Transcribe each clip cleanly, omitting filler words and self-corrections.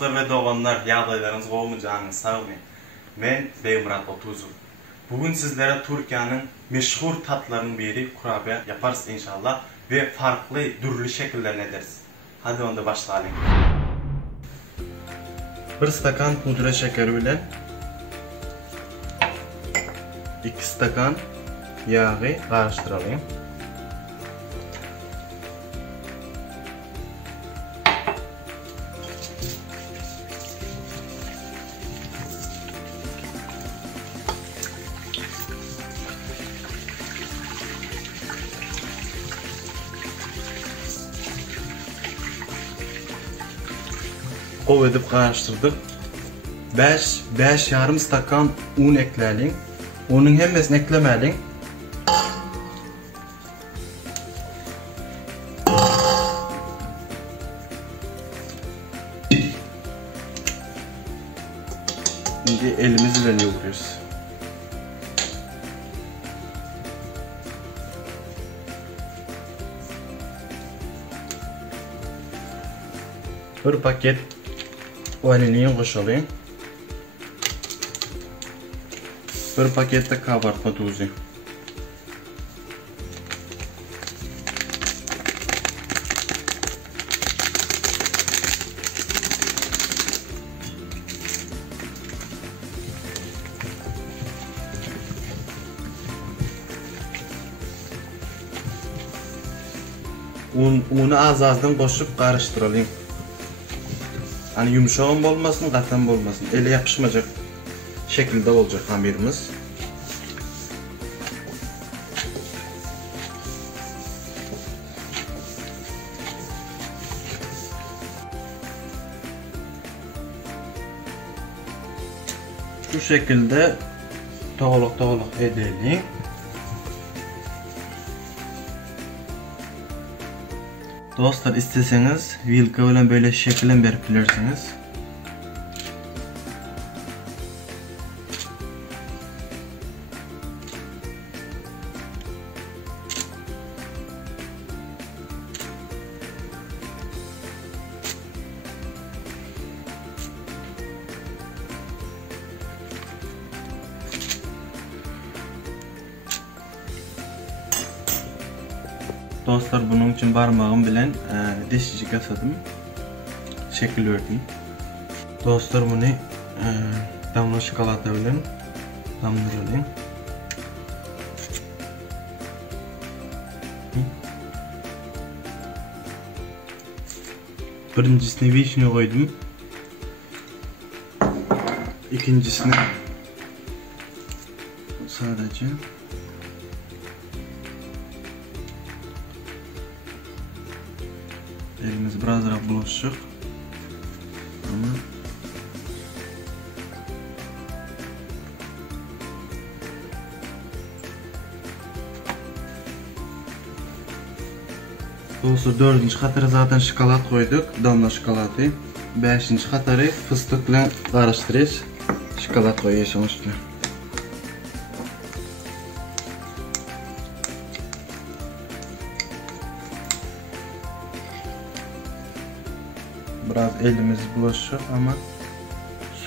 Dostlar ve doğanlar, yağdaylarınız olmayacağınız sağ olun. Ben Beymurat Otuzov. Bugün sizlere Türkiye'nin meşhur tatlarının biri kurabiye yaparız inşallah ve farklı türlü şekillerine ederiz. Hadi onda başlayalım. 1 stakan pudra şekeri ile 2 stakan yağı karıştıralım. Kov edip karıştırdık. 5 yarım stakan un ekleyelim. Unun hemmesini eklemeyelim. Şimdi elimizle yoğuruyoruz. Bir paket vanilya koşalım. Bir pakette kabartma tuzu. Unu az-azdan koşup karıştıralım. Hani yumuşağın olmasın, qatan olmasın. Ele yapışmayacak şekilde olacak hamurumuz. Şu şekilde toğluk edelim. Dostlar, isteseniz vilka bilen böyle şekillen berip bilirsiniz. Dostlar, bunun için parmağım bilen deşicik yasadım. Şekil verdim. Dostlar, bunu damla şokolata bilen damdıralım. Birincisini vişne koydum. İkincisini sadece elimiz biraz daha bulaşık ama dostlar, 4. katara zaten şokolat koyduk, damla şokolatı. 5. katarı fıstıkla karıştırıyoruz. Şokolat koyuyoruz onun üstüne. Biraz elimiz bulaşık ama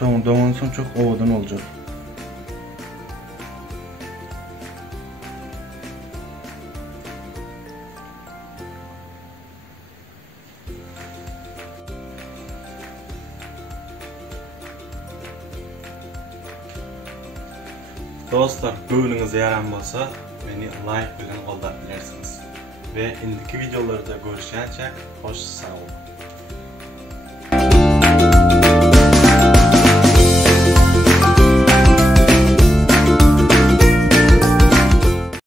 ondan sonra çok ovadan olacak. Dostlar, bölümünüz yaranmasa beni like bilen qo'llab bilirsiniz. Ve indiki videolarda görüşençe hoş sağ olun.